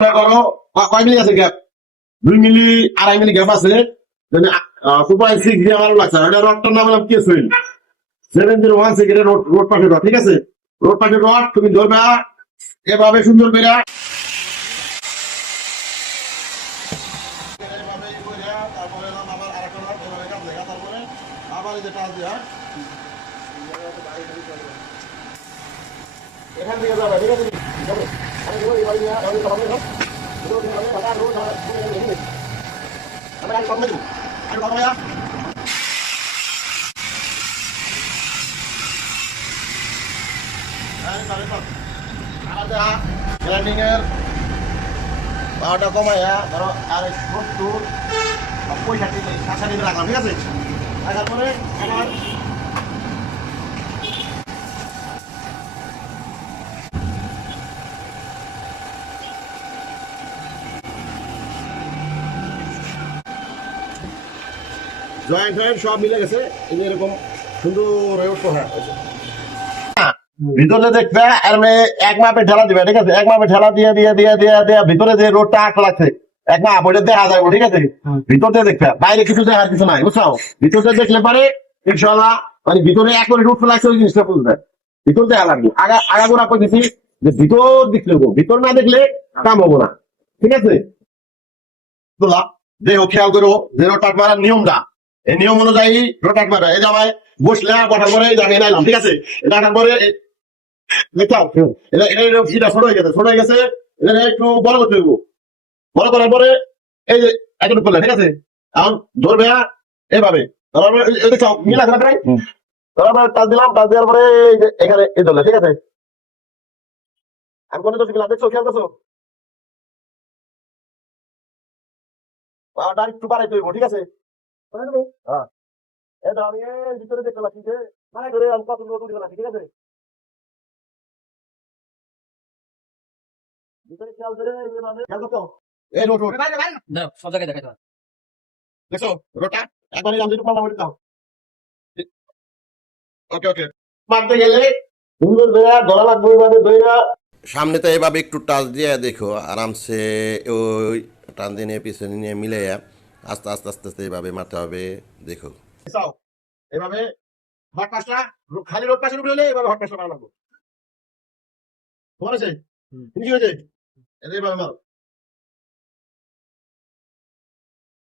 করো কয় মিলি আছে গ্যাপ 2 মিলি 2.5 মিলি গ্যাপ আছে 2.6 দিয়ে আমার লাগছে এটা রডটার নাম হলো কেসুইল 7016 এটা রোড পাশে রড ঠিক আছে রোড পাশে রড তুমি ধরবা এভাবে সুন্দর করে তারপরে আবার আরেকটা রড এভাবে কাটলে তারপরে আবার এই যে টাচ দিয়া এখান থেকে যাবে ঠিক আছে আমি ওই বাড়ি নিয়ে আমি সবাই না আমি আর কম দেব আর কম না আরে তাহলে তো আলাদা ল্যান্ডিং এর পাওয়ারটা কমায়া ধরো আর 70 65 60 রাখলাম ঠিক আছে রাখার পরে আমার জয়েন্ট জয়েন্ট সব মিলে গেছে এই এরকম সুন্দর ভিতরে দেখবে এক মাপে ঠেলা দিবে ঠিক আছে এক মাপে ঠেলা দিয়ে দিয়ে দিয়ে দিয়ে দিয়ে ভিতরে যে রোডটা আঁক লাগছে এক মাপ ওইটা দেখা যাবে ঠিক আছে ভিতরতে দেখবে বাইরে কিছু দেখার কিছু নাই বুঝছো ভিতরতে দেখলে পারে ইনশাল্লাহ মানে ভিতরে এক করে রোড লাগছে ওই জিনিসটা বুঝবে ভিতর দেখা লাগবে আগাগোড়া কইতেছি যে ভিতর দেখলে ভিতর না দেখলে কাম হবো না ঠিক আছে তোলা দেহ খেয়াল করো যে রোটাট মারার নিয়মটা এই নিয়ম অনুযায়ী রোটাট মারা এই জামায় বসলে বসার পরে জানিয়ে নাইলাম ঠিক আছে এটা আনার পরে এটা ছোট হয়ে গেছে এটা একটু বড় করতে দেবো বড় করার পরে এই যে একটু করলে ঠিক আছে এখন ধরবে এইভাবে মিলা খেলা প্রায় তারপর টাচ দিলাম টাচ দেওয়ার পরে এখানে এই ধরলে ঠিক আছে আমি কোনে দোষ গেলাম দেখছো খেয়াল করছো একটু বাড়াইতে হইব ঠিক আছে হ্যাঁ এটা আমি ভিতরে দেখতে পাচ্ছি যে মানে ধরে আমি কত ঠিক আছে ভিতরে খেয়াল করে খেয়াল করতো এই রোড রোড সব জায়গায় দেখাই তোমার দেখছো রোডটা একবার আমি একটু পাল্টা করে দাও ওকে ওকে মারতে গেলে সুন্দর ধরে ধরা লাগবে মানে ধরে সামনে তো এভাবে একটু টাচ দিয়ে দেখো আরামসে ওই টান দিয়ে নিয়ে পিছনে নিয়ে মিলে আস্তে আস্তে আস্তে আস্তে এইভাবে মারতে হবে দেখো চাও এভাবে হট পাশটা খালি রোড পাশের উপরে হলে এভাবে হট পাশটা মারা লাগবে তোমার আছে কি হয়েছে এভাবে মারো